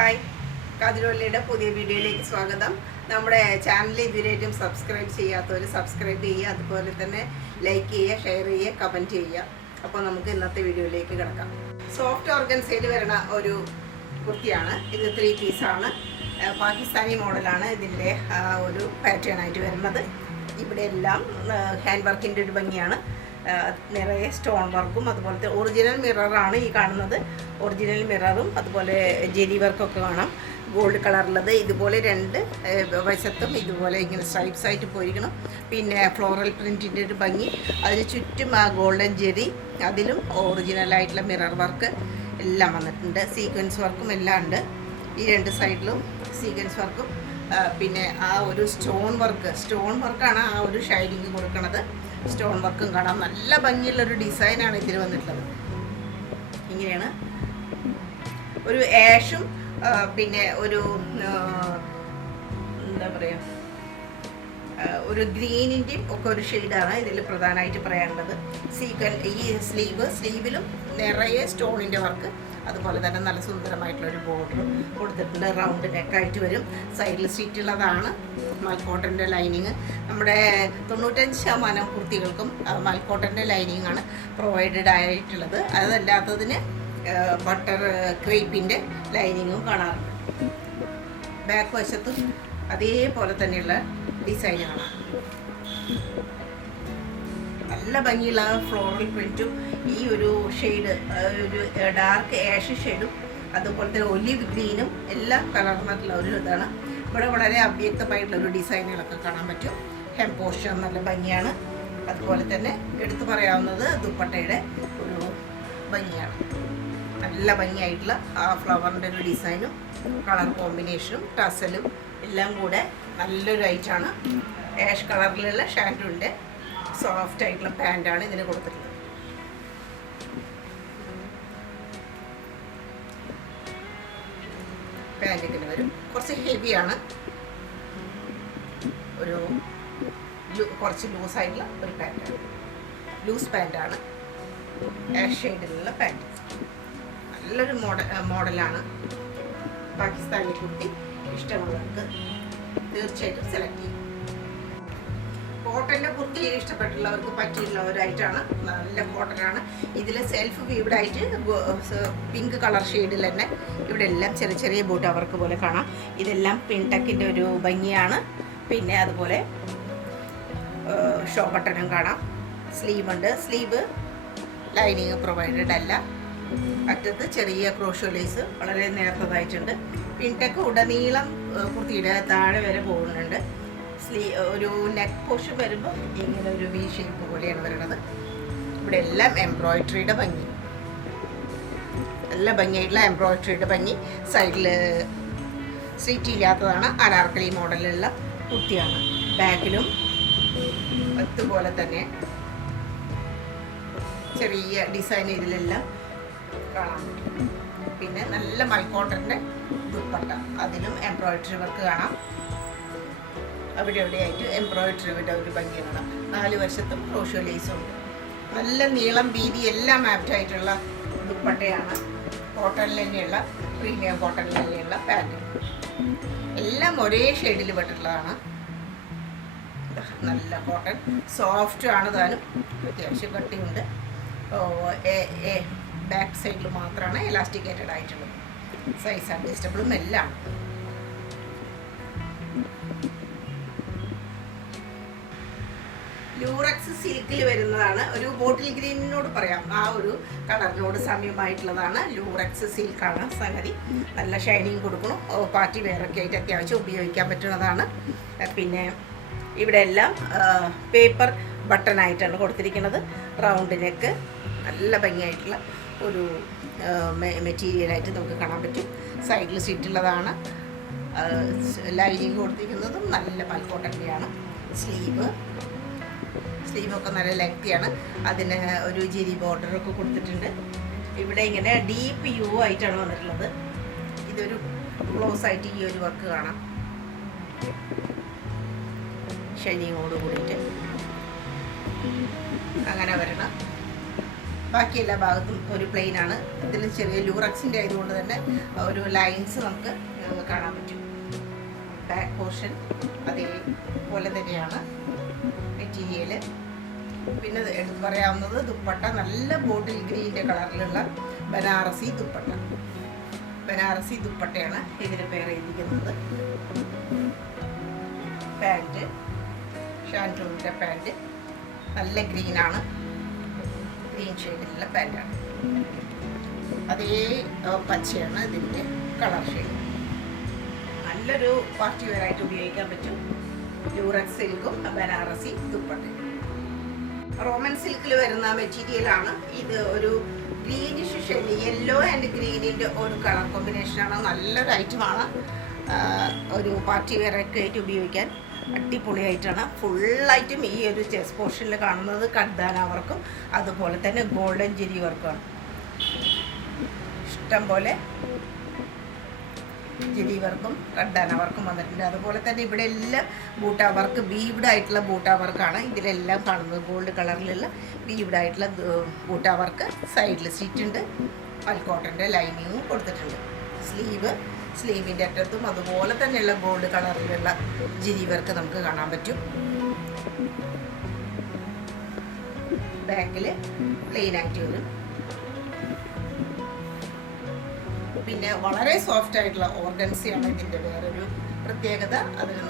Hi, കാതിരവള്ളിയുടെ പുതിയ വീഡിയോയിലേക്ക് സ്വാഗതം. നമ്മുടെ ചാനൽ ഇതുവരെയായിട്ടും സബ്സ്ക്രൈബ് ചെയ്യാത്തവർ സബ്സ്ക്രൈബ് ചെയ്യുക, അതുപോലെ തന്നെ ലൈക്ക് ചെയ്യുക, ഷെയർ ചെയ്യുക, കമൻറ്റ് ചെയ്യുക. അപ്പോൾ നമുക്ക് ഇന്നത്തെ വീഡിയോയിലേക്ക് കിടക്കാം. സോഫ്റ്റ് ഓർഗൻസയിൽ വരുന്ന ഒരു കുർത്തിയാണ് ഇത്. 3 പീസാണ്. പാകിസ്ഥാനി മോഡലാണ് ഇതിൻ്റെ ഒരു പാറ്റേൺ ആയിട്ട് വരുന്നത്. ഇവിടെ എല്ലാം ഹാൻഡ് വർക്കിൻ്റെ ഒരു ഭംഗിയാണ്. നിറയെ സ്റ്റോൺ വർക്കും അതുപോലത്തെ ഒറിജിനൽ മിററാണ് ഈ കാണുന്നത്. ഒറിജിനൽ മിററും അതുപോലെ ജെരി വർക്കൊക്കെ കാണാം. ഗോൾഡ് കളറുള്ളത് ഇതുപോലെ 2 വശത്തും ഇതുപോലെ ഇങ്ങനെ സ്ട്രൈപ്സ് ആയിട്ട് പോയിരിക്കണം. പിന്നെ ഫ്ലോറൽ പ്രിൻറ്റിൻ്റെ ഒരു ഭംഗി, അതിന് ചുറ്റും ആ ഗോൾഡൻ ജെരി, അതിലും ഒറിജിനലായിട്ടുള്ള മിറർ വർക്ക് എല്ലാം വന്നിട്ടുണ്ട്. സീക്വൻസ് വർക്കും എല്ലാം ഉണ്ട്. ഈ 2 സൈഡിലും സീക്വൻസ് വർക്കും പിന്നെ ആ ഒരു സ്റ്റോൺ വർക്കാണ് ആ ഒരു ഷൈനിങ് കൊടുക്കുന്നത്. സ്റ്റോൺ വർക്കും കാണാം. നല്ല ഭംഗിയുള്ളൊരു ഡിസൈനാണ് ഇതിൽ വന്നിട്ടുള്ളത്. ഇങ്ങനെയാണ് ഒരു ആഷും പിന്നെ ഒരു എന്താ പറയുക, ഒരു ഗ്രീനിൻ്റെയും ഒക്കെ ഒരു ഷെയ്ഡാണ് ഇതിൽ പ്രധാനമായിട്ട് പറയാനുള്ളത്. ഈ സ്ലീവിലും നിറയെ സ്റ്റോണിൻ്റെ വർക്ക്, അതുപോലെ തന്നെ നല്ല സുന്ദരമായിട്ടുള്ളൊരു ബോർഡർ കൊടുത്തിട്ടുണ്ട്. റൗണ്ട് നെക്കായിട്ട് വരും. സൈഡിൽ സ്റ്റിച്ചുള്ളതാണ്. മൽക്കോട്ടൻ്റെ ലൈനിങ്. നമ്മുടെ 95% കുർത്തികൾക്കും മൽക്കോട്ടൻ്റെ ലൈനിങ് ആണ് പ്രൊവൈഡഡ് ആയിട്ടുള്ളത്. അതല്ലാത്തതിന് ബട്ടർ ക്രേപ്പിൻ്റെ ലൈനിങ്ങും കാണാറുണ്ട്. ബാക്ക് വശത്തും അതേപോലെ തന്നെയുള്ള ഡിസൈനാണ്. നല്ല ഭംഗിയുള്ള ഫ്ലോറൽ പ്രിൻറ്റും ഈ ഒരു ഷെയ്ഡ്, ഒരു ഡാർക്ക് ആഷ് ഷെയ്ഡും അതുപോലെ തന്നെ ഒലിവ് ഗ്രീനും എല്ലാം കലർന്നിട്ടുള്ള ഒരു ഇതാണ്. ഇവിടെ വളരെ അവ്യക്തമായിട്ടുള്ള ഒരു ഡിസൈനുകളൊക്കെ കാണാൻ പറ്റും. ഹെം പോർഷൻ നല്ല ഭംഗിയാണ്. അതുപോലെ തന്നെ എടുത്തു പറയാവുന്നത് ദുപ്പട്ടയുടെ ഒരു ഭംഗിയാണ്. നല്ല ഭംഗിയായിട്ടുള്ള ആ ഫ്ലവറിൻ്റെ ഒരു ഡിസൈനും കളർ കോമ്പിനേഷനും ടസലും എല്ലാം കൂടെ നല്ലൊരു ഐറ്റാണ്. ആഷ് കളറിലുള്ള ഷാൻഡുവിൻ്റെ സോഫ്റ്റ് ആയിട്ടുള്ള പാൻറ്റാണ് ഇതിന് കൊടുത്തിട്ടുള്ളത്. പാൻറ് ഇതിന് വരും. കുറച്ച് ഹെവിയാണ്. ഒരു കുറച്ച് ലൂസായിട്ടുള്ള ഒരു പാൻറ്റാണ്. ലൂസ് പാൻറ്റാണ്. ആഷ് ഷെയ്ഡിലുള്ള പാൻറ്റ്. നല്ലൊരു മോഡലാണ്. പാകിസ്ഥാനി കുർത്തി ഇഷ്ടമുള്ളവർക്ക് തീർച്ചയായിട്ടും സെലക്ട് ചെയ്യും. കോട്ടൻ്റെ കുർത്തി ഇഷ്ടപ്പെട്ടുള്ളവർക്ക് പറ്റിയുള്ള ഒരായിട്ടാണ്. നല്ല കോട്ടനാണ്. ഇതിൽ സെൽഫ് വീവ്ഡായിട്ട് പിങ്ക് കളർ ഷെയ്ഡിൽ തന്നെ ഇവിടെ എല്ലാം ചെറിയ ചെറിയ ബൂട്ട് വർക്ക് പോലെ കാണാം. ഇതെല്ലാം പിൻടക്കിൻ്റെ ഒരു ഭംഗിയാണ്. പിന്നെ അതുപോലെ ഷോ ബട്ടണും കാണാം. സ്ലീവുണ്ട്. സ്ലീവ് ലൈനിങ് പ്രൊവൈഡഡ് അല്ല. അറ്റത്ത് ചെറിയ ക്രോഷോ ലേസ് വളരെ നേർത്തതായിട്ടുണ്ട്. പിൻടക്ക് ഉടനീളം കുർത്തിയുടെ താഴെ വരെ പോകുന്നുണ്ട്. ഒരു നെക്ക് പോർഷൻ വരുമ്പോൾ ഇങ്ങനെ ഒരു വി ഷേപ്പ് പോലെയാണ് വരുന്നത്. ഇവിടെ എല്ലാം എംബ്രോയിഡറിയുടെ ഭംഗി, നല്ല ഭംഗിയായിട്ടുള്ള എംബ്രോയിഡറിയുടെ ഭംഗി. സൈഡിൽ സ്റ്റിച്ച് ഇല്ലാത്തതാണ്. അനാർക്കലി മോഡലുള്ള കുർത്തിയാണ്. ബാക്കിലും അതുപോലെ തന്നെ ചെറിയ ഡിസൈൻ ഇതിലെല്ലാം കാണാൻ പറ്റും. പിന്നെ നല്ല മൽക്കോട്ടൻ്റെ ദുപ്പട്ട, അതിലും എംബ്രോയിഡറി വർക്ക് കാണാം. അവിടെ എവിടെയായിട്ട് എംബ്രോയിഡറിയുടെ ഒരു ഭംഗി കാണാം. 4 വശത്തും ക്രോഷോ ലേസും ഉണ്ട്. നല്ല നീളം വീതി എല്ലാം ആപ്റ്റായിട്ടുള്ള ദുപ്പട്ടയാണ്. കോട്ടണിൽ തന്നെയുള്ള പ്രീമിയം കോട്ടണിൽ തന്നെയുള്ള പാൻറ്. എല്ലാം ഒരേ ഷെയ്ഡിൽ പെട്ടിട്ടുള്ളതാണ്. നല്ല കോട്ടൺ, സോഫ്റ്റ് ആണ്. താനും അത്യാവശ്യം കട്ടിയുണ്ട്. ബാക്ക് സൈഡിൽ മാത്രമാണ് എലാസ്റ്റിക്കേറ്റഡ് ആയിട്ടുള്ളത്. സൈസ് അഡ്ജസ്റ്റബിളും എല്ലാം. ലൂറക്സ് സിൽക്കിൽ വരുന്നതാണ്. ഒരു ബോട്ടിൽ ഗ്രീനിനോട് പറയാം, ആ ഒരു കളറിനോട് സാമ്യമായിട്ടുള്ളതാണ്. ലൂറക്സ് സിൽക്കാണ് സംഗതി. നല്ല ഷൈനിങ് കൊടുക്കണം. പാർട്ടി വെയറൊക്കെ ആയിട്ട് അത്യാവശ്യം ഉപയോഗിക്കാൻ പറ്റുന്നതാണ്. പിന്നെ ഇവിടെ എല്ലാം പേപ്പർ ബട്ടണായിട്ടാണ് കൊടുത്തിരിക്കുന്നത്. റൗണ്ട് നെക്ക്, നല്ല ഭംഗിയായിട്ടുള്ള ഒരു മെറ്റീരിയലായിട്ട് നമുക്ക് കാണാൻ പറ്റും. സൈഡിൽ സീറ്റുള്ളതാണ്. ലൈനിങ് കൊടുത്തിരിക്കുന്നതും നല്ല മൽക്കോട്ടൻ്റെയാണ്. സ്ലീവൊക്കെ നല്ല ലെങ്തിയാണ്. അതിന് ഒരു ജെരി ബോർഡറൊക്കെ കൊടുത്തിട്ടുണ്ട്. ഇവിടെ ഇങ്ങനെ ഡീപ്പ് യു ആയിട്ടാണ് വന്നിട്ടുള്ളത്. ഇതൊരു ക്ലോസ് ആയിട്ട് ഈ ഒരു വർക്ക് കാണാം. ഷൈനിങ്ങോട് കൂടിയിട്ട് അങ്ങനെ വരണം. ബാക്കി എല്ലാ ഭാഗത്തും ഒരു പ്ലെയിൻ ആണ്. ഇതിൽ ചെറിയ ലൂറക്സിൻ്റെ ആയതുകൊണ്ട് തന്നെ ഒരു ലൈൻസ് നമുക്ക് കാണാൻ പറ്റും. ബാക്ക് പോർഷൻ അതേപോലെ തന്നെയാണ് മെറ്റീരിയൽ. പിന്നെ എടുത്ത് പറയാവുന്നത് ദുപ്പട്ട നല്ല ബോട്ടിൽ ഗ്രീൻ്റെ കളറിലുള്ള ബനാറസി ദുപ്പട്ട. ബനാറസി ദുപ്പട്ടയാണ് ഇതിന് പേര് ചെയ്തിരിക്കുന്നത്. പാൻറ്റ് ഷാൻറ്റൂണിൻ്റെ പാൻറ്റ് നല്ല ഗ്രീനാണ്, ഗ്രീൻ ഷെയ്ഡിലുള്ള പാൻറ്റാണ്. അതേ പച്ചയാണ് ഇതിൻ്റെ കളർ ഷെയ്ഡ്. നല്ലൊരു പാർട്ടി വെയറായിട്ട് ഉപയോഗിക്കാൻ പറ്റും. ലൂറക്സ് സിൽക്കും ബനാറസി ദുപ്പട്ടയും. റോമൻ സിൽക്കിൽ വരുന്ന മെറ്റീരിയലാണ് ഇത്. ഒരു ഗ്രീനിഷ് ഷെയ്ഡ്, യെല്ലോ ആൻഡ് ഗ്രീനിൻ്റെ ഒരു കളർ കോമ്പിനേഷനാണ്. നല്ലൊരു ഐറ്റമാണ്. ഒരു പാർട്ടി വെയറൊക്കെ ആയിട്ട് ഉപയോഗിക്കാൻ അടിപൊളിയായിട്ടാണ്. ഫുള്ളായിട്ടും ഈ ഒരു ചെസ്റ്റ് പോർഷനിൽ കാണുന്നത് കഡ്ദാന വർക്കും അതുപോലെ തന്നെ ഗോൾഡൻ ജെരി വർക്കുമാണ്. ഇഷ്ടം പോലെ ജെരി വർക്കും കഡ്ദാന വർക്കും വന്നിട്ടുണ്ട്. അതുപോലെ തന്നെ ഇവിടെ എല്ലാം ബൂട്ടാ വർക്ക്, ബീവ്ഡ് ആയിട്ടുള്ള ബൂട്ടാ വർക്കാണ് ഇതിലെല്ലാം കാണുന്നത്. ഗോൾഡ് കളറിലുള്ള ബീവ്ഡ് ആയിട്ടുള്ള ബൂട്ടാ വർക്ക്. സൈഡിൽ സ്റ്റിച്ചുണ്ട്, മൽക്കോട്ടൻ്റെ ലൈനിങ്ങും കൊടുത്തിട്ടുണ്ട്. സ്ലീവിൻ്റെ അറ്റത്തും അതുപോലെ തന്നെയുള്ള ഗോൾഡ് കളറിലുള്ള ജെരി വർക്ക് നമുക്ക് കാണാൻ പറ്റും. ബാക്കിൽ പ്ലെയിൻ ആയിട്ട് വരും. പിന്നെ വളരെ സോഫ്റ്റ് ആയിട്ടുള്ള ഓർഗൻസിയാണ് ഇതിൻ്റെ വേറൊരു പ്രത്യേകത. അതിന്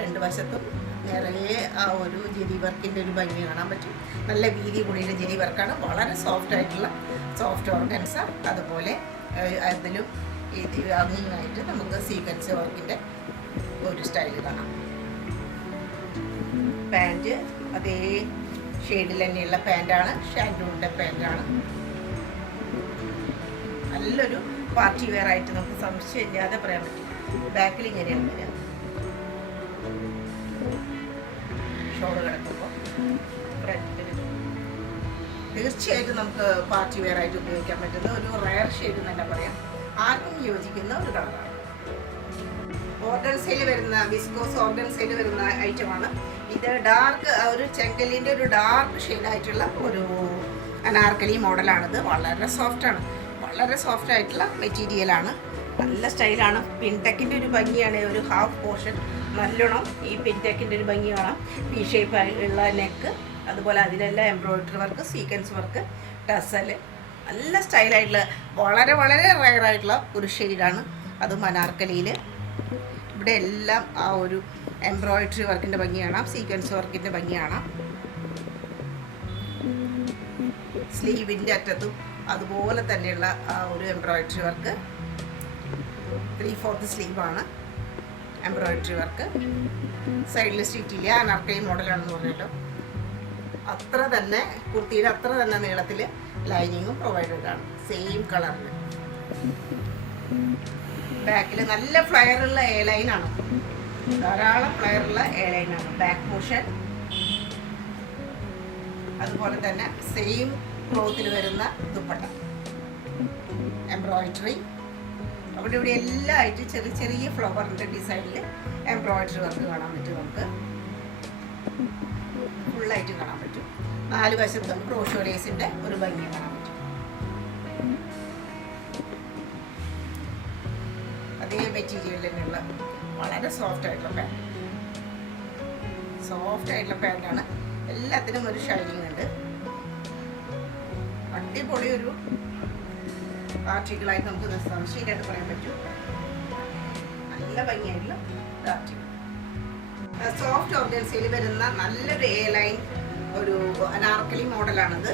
രണ്ട് വശത്തും നിറയെ ആ ഒരു ജെരി വർക്കിൻ്റെ ഒരു ഭംഗി കാണാൻ പറ്റും. നല്ല വീതി കൂടിയുള്ള ജെരി വർക്കാണ്. വളരെ സോഫ്റ്റ് ആയിട്ടുള്ള സോഫ്റ്റ് ഓർഗൻസ. അതുപോലെ അതിലും അങ്ങിങ്ങായിട്ട് നമുക്ക് സീക്വൻസ് വർക്കിൻ്റെ ഒരു സ്റ്റൈൽ കാണാം. പാൻറ്റ് അതേ ഷെയ്ഡിൽ തന്നെയുള്ള പാൻറ്റാണ്, ഷാൻറ്റൂണിൻ്റെ പാൻറ്റാണ്. നല്ലൊരു പാർട്ടി വെയർ ആയിട്ട് നമുക്ക് സംശയമില്ലാതെ പറയാൻ പറ്റും. ബാക്കിൽ ഇങ്ങനെയാണ് വരിക. ഷോള് കിടക്കുമ്പോൾ ഫ്രണ്ടിൽ തീർച്ചയായിട്ടും നമുക്ക് പാർട്ടി വെയർ ആയിട്ട് ഉപയോഗിക്കാൻ പറ്റുന്ന ഒരു റയർ ഷെയ്ഡ് തന്നെ പറയാം. ആർക്കും യോജിക്കുന്ന ഒരു കളറാണ്. ഓർഗൻസയിൽ വരുന്ന വിസ്കോസ് ഓർഗൻസയിൽ വരുന്ന ഐറ്റമാണ് ഇത്. ഡാർക്ക് ഒരു ചെങ്കലിൻ്റെ ഒരു ഡാർക്ക് ഷെയ്ഡായിട്ടുള്ള ഒരു അനാർക്കലി മോഡലാണിത്. വളരെ സോഫ്റ്റാണ്, വളരെ സോഫ്റ്റ് ആയിട്ടുള്ള മെറ്റീരിയലാണ്. നല്ല സ്റ്റൈലാണ്. പിൻടെക്കിൻ്റെ ഒരു ഭംഗിയാണ്. ഒരു ഹാഫ് പോർഷൻ നല്ലോണം ഈ പിൻടെക്കിൻ്റെ ഒരു ഭംഗി കാണാം. പി ഷേപ്പ് ഉള്ള നെക്ക്, അതുപോലെ അതിലെല്ലാം embroidery work, sequence work, tussle, നല്ല സ്റ്റൈലായിട്ടുള്ള വളരെ വളരെ റയറായിട്ടുള്ള ഒരു ഷെയ്ഡാണ്. അതും അനാർക്കലിയിൽ ഇവിടെ എല്ലാം ആ ഒരു എംബ്രോയിഡറി വർക്കിൻ്റെ ഭംഗി കാണാം, സീക്വൻസ് വർക്കിൻ്റെ ഭംഗി കാണാം. സ്ലീവിൻ്റെ അറ്റത്തും അതുപോലെ തന്നെയുള്ള ആ ഒരു എംബ്രോയിഡറി വർക്ക്. 3/4 സ്ലീവാണ് എംബ്രോയിഡറി വർക്ക്. സൈഡിൽ സ്റ്റിച്ചില്ല, അനാർക്കലി മോഡലാണെന്ന് പറഞ്ഞല്ലോ. അത്ര തന്നെ കുർത്തിയുടെ അത്ര തന്നെ നീളത്തിൽ ലൈനിങ്ങും പ്രൊവൈഡഡ് ആണ്, സെയിം കളറിൽ. ബാക്കിൽ നല്ല ഫ്ലയറുള്ള എ ലൈനാണ്, ധാരാളം ഫ്ലയറുള്ള എ ലൈനാണ് ബാക്ക് പോർഷൻ. അതുപോലെ തന്നെ സെയിം ക്ലോത്തിൽ വരുന്ന ദുപ്പട്ട, എംബ്രോയിഡറി അവിടെ ഇവിടെ എല്ലാം ആയിട്ട് ചെറിയ ചെറിയ ഫ്ലവറിൻ്റെ ഡിസൈനിൽ എംബ്രോയിഡറി വർക്ക് കാണാൻ പറ്റും. നമുക്ക് ഫുള്ളായിട്ട് കാണാൻ പറ്റും. 4 വശത്തും ക്രോഷോ ലേസിൻ്റെ ഒരു ഭംഗി കാണാൻ പറ്റും. അതേ മെറ്റീരിയൽ തന്നെയുള്ള വളരെ സോഫ്റ്റ് ആയിട്ടുള്ള പാൻറ്. സോഫ്റ്റ് ആയിട്ടുള്ള പാൻറ്റാണ്. എല്ലാത്തിനും ഒരു ഷൈനിങ് ഉണ്ട്. അടിപൊളി ഒരു ആർട്ടിക്കിളായിട്ട് നമുക്ക് സംശയമായിട്ട് പറയാൻ പറ്റും. നല്ല ഭംഗിയായിട്ടുള്ള ആർട്ടിക്കിൾ. സോഫ്റ്റ് ഓർഗൻസയിൽ വരുന്ന നല്ലൊരു എ ലൈൻ ഒരു അനാർക്കലി മോഡലാണിത്.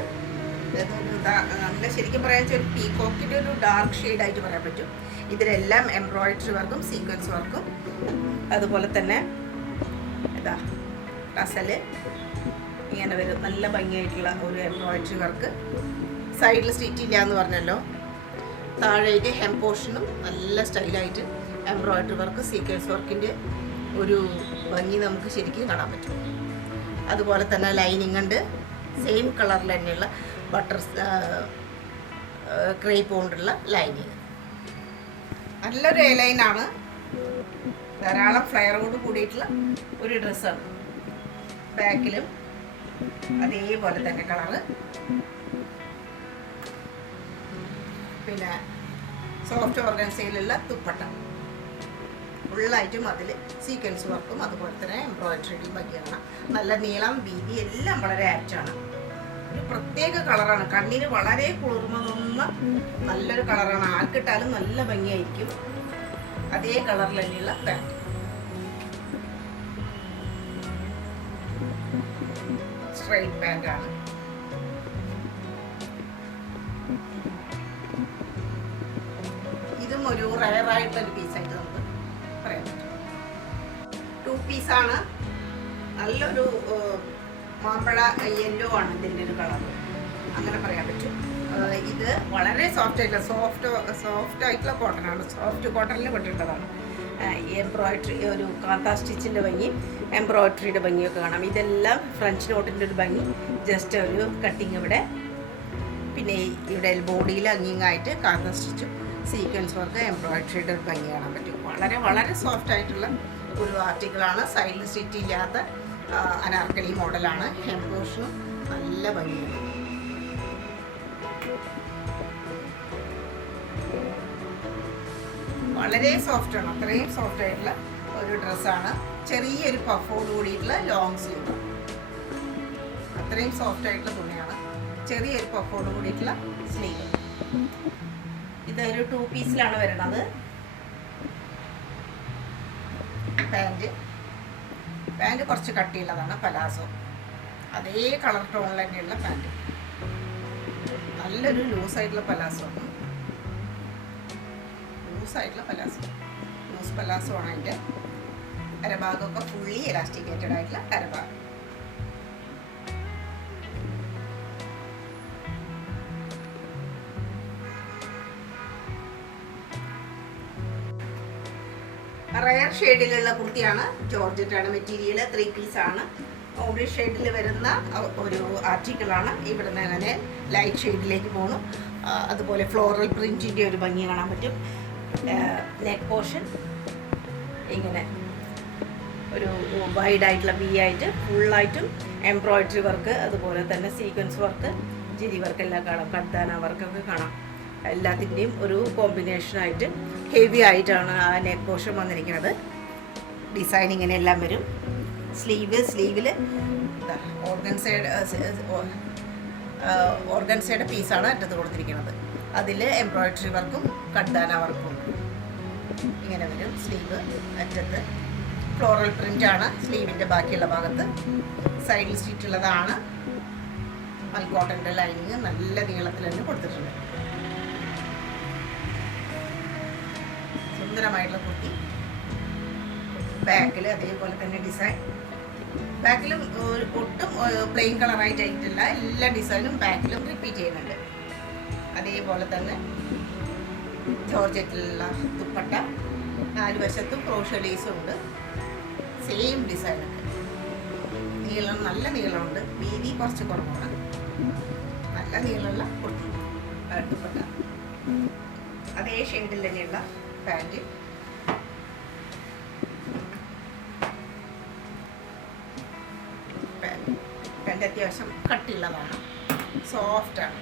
നല്ല ശരിക്കും പറയാൻ വെച്ചാൽ ഒരു പീകോക്കിൻ്റെ ഒരു ഡാർക്ക് ഷെയ്ഡായിട്ട് പറയാൻ പറ്റും. ഇതിലെല്ലാം എംബ്രോയിഡറി വർക്കും സീക്വൻസ് വർക്കും അതുപോലെ തന്നെ ഇതാ ടസല് ഇങ്ങനെ വരും. നല്ല ഭംഗിയായിട്ടുള്ള ഒരു എംബ്രോയിഡറി വർക്ക്. സൈഡിൽ സ്റ്റിച്ച് ഇല്ല എന്ന് പറഞ്ഞല്ലോ. താഴേക്ക് ഹെം പോർഷനും നല്ല സ്റ്റൈലായിട്ട് എംബ്രോയിഡറി വർക്ക്, സീക്വൻസ് വർക്കിൻ്റെ ഒരു ഭംഗി നമുക്ക് ശരിക്കും കാണാൻ പറ്റും. അതുപോലെ തന്നെ ലൈനിങ് ഉണ്ട്, സെയിം കളറിൽ തന്നെയുള്ള ബട്ടർ ക്രേപ്പ് കൊണ്ടുള്ള ലൈനിങ്. നല്ലൊരു എ ലൈനാണ്, ധാരാളം ഫ്ലയറോട് കൂടിയിട്ടുള്ള ഒരു ഡ്രസ്സാണ്. ബാക്കിലും അതേപോലെ തന്നെ കളറ് പിന്നെ സോഫ്റ്റ് ഓർഗൻസയിലുള്ള ദുപ്പട്ട ഫുള്ളായിട്ടും അതിൽ സീക്വൻസ് വർക്കും അതുപോലെ തന്നെ എംബ്രോയിഡറി ഭംഗിയാണ്. നല്ല നീളം വീതി എല്ലാം വളരെ ആപ്റ്റാണ്. ഒരു പ്രത്യേക കളറാണ്, കണ്ണിന് വളരെ കുളിർമ തോന്നുന്ന നല്ലൊരു കളറാണ്. ആർക്കിട്ടാലും നല്ല ഭംഗിയായിരിക്കും. അതേ കളറിൽ തന്നെയുള്ള പാൻറ്. സ്ട്രൈറ്റ് പാൻറ്റാണ്. ഇതും ഒരു റയറായിട്ടുള്ളൊരു പീസായിട്ട് നമുക്ക് പറയാൻ പറ്റും. 2 പീസാണ്. നല്ലൊരു മാമ്പഴ യെല്ലോ ആണ് ഇതിൻ്റെ ഒരു കളർ, അങ്ങനെ പറയാൻ പറ്റും. ഇത് വളരെ സോഫ്റ്റ് ആയിട്ടുള്ള കോട്ടൺ ആണ്. സോഫ്റ്റ് കോട്ടണിൽ പെട്ടിട്ടതാണ്. എംബ്രോയിഡറി ഒരു കാന്ത സ്റ്റിച്ചിൻ്റെ ഭംഗി, എംബ്രോയിഡറിയുടെ ഭംഗിയൊക്കെ കാണാം. ഇതെല്ലാം ഫ്രഞ്ച് നോട്ടിൻ്റെ ഒരു ഭംഗി, ജസ്റ്റ് ഒരു കട്ടിങ് ഇവിടെ. പിന്നെ ഇവിടെ ബോഡിയിൽ അങ്ങിങ്ങായിട്ട് കാന്ത സ്റ്റിച്ചും സീക്വൻസ് വർക്ക് എംബ്രോയിഡറിയുടെ ഒരു ഭംഗി കാണാൻ പറ്റും. വളരെ വളരെ സോഫ്റ്റ് ആയിട്ടുള്ള ഒരു ആർട്ടിക്കിളാണ്. സൈഡിൽ സ്റ്റിച്ച് ഇല്ലാത്ത അനാർക്കലി മോഡലാണ്. ഹെം പോർഷനും നല്ല ഭംഗിയാണ്. വളരെ സോഫ്റ്റ് ആണ്. അത്രയും സോഫ്റ്റ് ആയിട്ടുള്ള ഒരു ഡ്രസ്സാണ്. ചെറിയൊരു പഫോട് കൂടിയിട്ടുള്ള ലോങ് സ്ലീവ്. അത്രയും സോഫ്റ്റ് ആയിട്ടുള്ള തുണിയാണ്. ചെറിയൊരു പഫോട് കൂടിയിട്ടുള്ള സ്ലീവ്. ഇതൊരു 2 പീസിലാണ് വരുന്നത്. പാൻറ് കുറച്ച് കട്ടിയുള്ളതാണ്. പലാസോ അതേ കളർ ടോണിൽ തന്നെയുള്ള പാൻറ്. നല്ലൊരു ലൂസായിട്ടുള്ള പലാസോ ആണ്. ലൂസ് പലാസോ ആണ്. അതിൻ്റെ അരഭാഗമൊക്കെ ഫുള്ളി എലാസ്റ്റിക്കേറ്റഡ് ആയിട്ടുള്ള അരഭാഗം. റയർ ഷെയ്ഡിലുള്ള കുർത്തിയാണ്. ജോർജറ്റാണ് മെറ്റീരിയൽ. 3 പീസാണ്. ഓറഞ്ച് ഷെയ്ഡിൽ വരുന്ന ഒരു ആർട്ടിക്കിളാണ്. ഇവിടെ നിന്ന് അങ്ങനെ ലൈറ്റ് ഷെയ്ഡിലേക്ക് പോകണം. അതുപോലെ ഫ്ലോറൽ പ്രിൻറ്റിൻ്റെ ഒരു ഭംഗി കാണാൻ പറ്റും. നെക്ക് പോർഷൻ ഇങ്ങനെ ഒരു വൈഡായിട്ടുള്ള വി ആയിട്ട് ഫുള്ളായിട്ടും എംബ്രോയിഡറി വർക്ക്, അതുപോലെ തന്നെ സീക്വൻസ് വർക്ക്, ജിരി വർക്ക് എല്ലാം കാണാം. കർദാന വർക്കൊക്കെ കാണാം. എല്ലാത്തിൻ്റെയും ഒരു കോമ്പിനേഷനായിട്ട് ഹെവി ആയിട്ടാണ് ആ നെക്ക് പോർഷൻ വന്നിരിക്കുന്നത്. ഡിസൈൻ ഇങ്ങനെ എല്ലാം വരും. സ്ലീവിൽ ഓർഗൻസയുടെ പീസാണ് അറ്റത്ത് കൊടുത്തിരിക്കുന്നത്. അതിൽ എംബ്രോയിഡറി വർക്കും കർദാന വർക്കും ഇങ്ങനെ വരും. സ്ലീവ് അറ്റത്ത് ഫ്ലോറൽ പ്രിൻ്റാണ് സ്ലീവിൻ്റെ ബാക്കിയുള്ള ഭാഗത്ത്. സൈഡിൽ സ്റ്റിച്ചുള്ളതാണ്. മൽക്കോട്ടൻ്റെ ലൈനിങ് നല്ല നീളത്തിൽ തന്നെ കൊടുത്തിട്ടുണ്ട്. സുന്ദരമായിട്ടുള്ള കുർത്തി. ബാക്കിൽ അതേപോലെ തന്നെ ഡിസൈൻ. ബാക്കിലും ഒട്ടും പ്ലെയിൻ കളറായിട്ടില്ല. എല്ലാ ഡിസൈനും ബാക്കിലും റിപ്പീറ്റ് ചെയ്യുന്നുണ്ട്. അതേപോലെ തന്നെ ജോർജറ്റിലുള്ള ദുപ്പട്ട. 4 വശത്തും ക്രോഷ്യോ ലേസും ഉണ്ട്. സെയിം ഡിസൈനൊക്കെ. നീളം നല്ല നീളമുണ്ട്. വീതി കുറച്ച് കുറവാണ്. നല്ല നീളമുള്ള കുർത്തി ദുപ്പട്ട. അതേ ഷെയ്ഡിൽ തന്നെയുള്ള പാൻറ്. പാൻറ് അത്യാവശ്യം കട്ടിയുള്ളതാണ്. സോഫ്റ്റാണ്.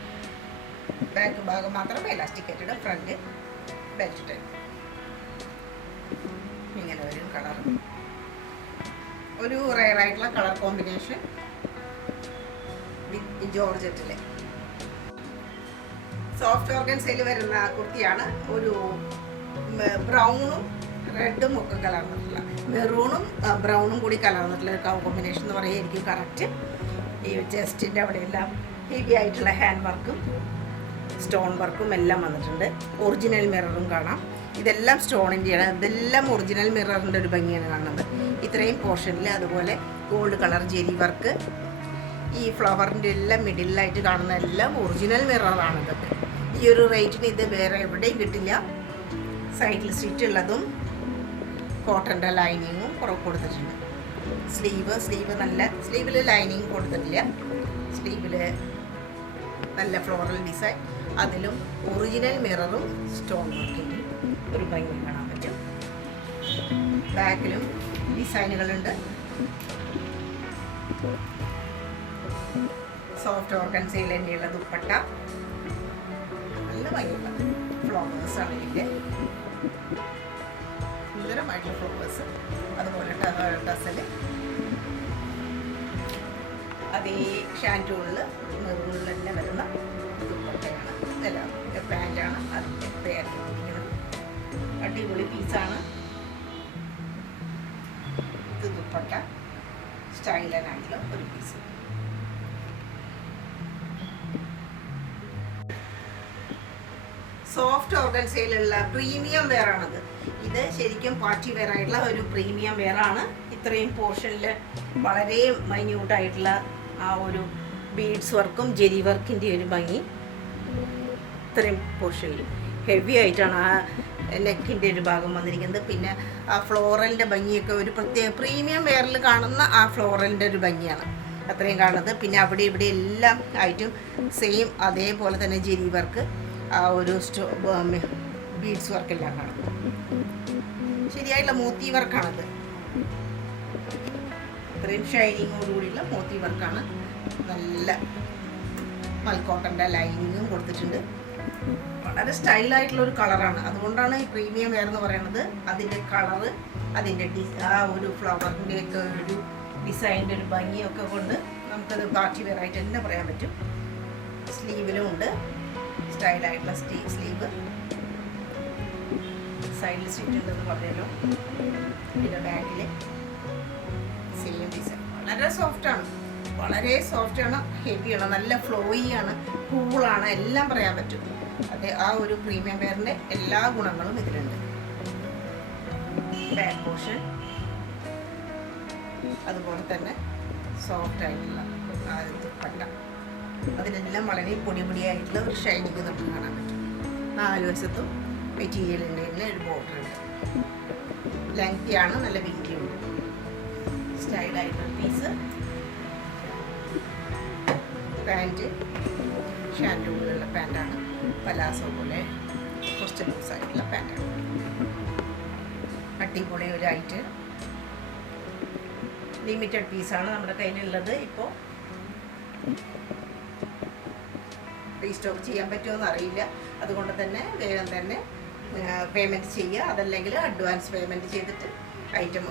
ബാക്ക് ഭാഗം മാത്രം എലാസ്റ്റിക്കേറ്റഡ്. Front belt type. ഇങ്ങനെ വരും കളർ. ഒരു റയറായിട്ടുള്ള കളർ കോമ്പിനേഷൻ വിത്ത് ജോർജറ്റിലെ സോഫ്റ്റ് ഓർഗൻസയിൽ വരുന്ന കുർത്തിയാണ്. ഒരു ബ്രൗണും റെഡും ഒക്കെ കലർന്നിട്ടുള്ള, മെറൂണും ബ്രൗണും കൂടി കലർന്നിട്ടുള്ള കോമ്പിനേഷൻ എന്ന് പറയുക എനിക്ക് കറക്റ്റ്. ഈ ചെസ്റ്റിൻ്റെ അവിടെയെല്ലാം ഹെവി ആയിട്ടുള്ള ഹാൻഡ് വർക്കും സ്റ്റോൺ വർക്കും എല്ലാം വന്നിട്ടുണ്ട്. ഒറിജിനൽ മിററും കാണാം. ഇതെല്ലാം സ്റ്റോണിൻ്റെയാണ്. ഇതെല്ലാം ഒറിജിനൽ മിററിൻ്റെ ഒരു ഭംഗിയാണ് കാണുന്നത്. ഇത്രയും പോർഷനിൽ അതുപോലെ ഗോൾഡ് കളർ ജെരി വർക്ക്. ഈ ഫ്ലവറിൻ്റെ എല്ലാം മിഡിലായിട്ട് കാണുന്ന എല്ലാം ഒറിജിനൽ മിററാണ്. ഇതൊക്കെ ഈ ഒരു റേറ്റിന് ഇത് വേറെ എവിടെയും കിട്ടില്ല. സൈഡിൽ സ്റ്റിച്ച് ഉള്ളതും കോട്ടൻ്റെ ലൈനിങ്ങും കൊടുത്തിട്ടുണ്ട്. സ്ലീവ് നല്ല സ്ലീവിൽ ലൈനിങ് കൊടുത്തിട്ടില്ല. സ്ലീവിൽ നല്ല ഫ്ലോറൽ ഡിസൈൻ. അതിലും ഒറിജിനൽ മിററും സ്റ്റോൺ വർക്കിൻ്റെ ഒരു ഭംഗി കാണാൻ പറ്റും. ബാക്കിലും ഡിസൈനുകളുണ്ട്. സോഫ്റ്റ് ഓർഗൻസയിൽ തന്നെയുള്ള ദുപ്പട്ട നല്ല ഭംഗിയുള്ള ഫ്ലവേഴ്സാണ് ഇതിൻ്റെ, സുന്ദരമായിട്ടുള്ള ഫ്ലവേഴ്സ്. അതുപോലെ ടസൽ അതേ ഷാൻറ്റൂണിൽ മെറൂണിൽ തന്നെ വരുന്ന ദുപ്പട്ടയാണ്, അല്ല പാൻറ്റാണ് അതിൻ്റെ പേരിരിക്കുന്നത്. അടിപൊളി പീസാണ് ഇത്. ദുപ്പട്ട സ്റ്റൈലനായിട്ടുള്ള ഒരു പീസ്. സോഫ്റ്റ് ഓർഗൻസയിലുള്ള പ്രീമിയം വെയറാണത്. ഇത് ശരിക്കും പാർട്ടി വെയർ ആയിട്ടുള്ള ഒരു പ്രീമിയം വെയറാണ്. ഇത്രയും പോർഷനിൽ വളരെ മൈന്യൂട്ടായിട്ടുള്ള ആ ഒരു ബീഡ്സ് വർക്കും ജെരി വർക്കിൻ്റെ ഒരു ഭംഗി. ഇത്രയും പോർഷനിൽ ഹെവി ആയിട്ടാണ് ആ നെക്കിൻ്റെ ഒരു ഭാഗം വന്നിരിക്കുന്നത്. പിന്നെ ആ ഫ്ലോറലിൻ്റെ ഭംഗിയൊക്കെ ഒരു പ്രത്യേക പ്രീമിയം വെയറിൽ കാണുന്ന ആ ഫ്ലോറലിൻ്റെ ഒരു ഭംഗിയാണ് അത്രയും കാണുന്നത്. പിന്നെ അവിടെ ഇവിടെ എല്ലാം ആയിട്ടും സെയിം അതേപോലെ തന്നെ ജെരി വർക്ക്, ആ ഒരു ബീഡ്സ് വർക്കെല്ലാം കാണും. ശരിയായിട്ടുള്ള മോത്തി വർക്കാണത്. ഇത്രയും ഷൈനിങ്ങോടുകൂടിയുള്ള മോത്തി വർക്കാണ്. നല്ല മൽക്കോട്ടൻ്റെ ലൈനിങ്ങും കൊടുത്തിട്ടുണ്ട്. വളരെ സ്റ്റൈലായിട്ടുള്ള ഒരു കളറാണ്. അതുകൊണ്ടാണ് ഈ പ്രീമിയം വെയർ എന്ന് പറയുന്നത്. അതിൻ്റെ കളറ്, അതിൻ്റെ ആ ഒരു ഫ്ലവറിൻ്റെ ഒക്കെ ഒരു ഡിസൈനിൻ്റെ ഒരു ഭംഗിയൊക്കെ കൊണ്ട് നമുക്കത് പാർട്ടി വെയർ ആയിട്ട് തന്നെ പറയാൻ പറ്റും. സ്ലീവിലും ഉണ്ട് സ്റ്റൈലായിട്ടുള്ള സ്ലീവ്. സൈഡിൽ സ്റ്റിച്ച് ഉണ്ടെന്ന് പറഞ്ഞല്ലോ. പിന്നെ ബാക്കിൽ സെയിം ഡിസൈൻ. വളരെ സോഫ്റ്റാണ്, വളരെ സോഫ്റ്റാണ്, ഹെവിയാണ്, നല്ല ഫ്ലോയി ആണ്, കൂളാണ്, എല്ലാം പറയാൻ പറ്റും. അതെ, ആ ഒരു പ്രീമിയം വെയറിൻ്റെ എല്ലാ ഗുണങ്ങളും ഇതിലുണ്ട്. ബാക്ക് പോർഷൻ അതുപോലെ തന്നെ സോഫ്റ്റ് ആയിട്ടുള്ള ആ ദുപ്പട്ട, അതിനെല്ലാം വളരെ പൊടിയായിട്ടുള്ള ഒരു ഷൈനിങ് നമുക്ക് കാണാൻ പറ്റും. 4 വശത്തും മെറ്റീരിയലിൻ്റെ തന്നെ ഒരു ബോർഡർ ഉണ്ട്. ലെങ്തിയാണ്, നല്ല വീതിയുണ്ട്. സ്റ്റൈലായിട്ടുള്ള പീസ്. പാൻറ്റ് ഷാൻറ്റൂണിലുള്ള പാൻറ്റാണ്. പലാസോ പോലെ കുറച്ച് ലൂസായിട്ടുള്ള പാൻറ്റാണ്. അടിപൊളി ഒരു ഐറ്റം. ലിമിറ്റഡ് പീസാണ് നമ്മുടെ കയ്യിലുള്ളത്. ഇപ്പോൾ റീസ്റ്റോക്ക് ചെയ്യാൻ പറ്റുമോ അറിയില്ല. അതുകൊണ്ട് തന്നെ വേഗം തന്നെ പേയ്മെൻറ്റ് ചെയ്യുക. അതല്ലെങ്കിൽ അഡ്വാൻസ് പേയ്മെൻറ്റ് ചെയ്തിട്ട് ഐറ്റം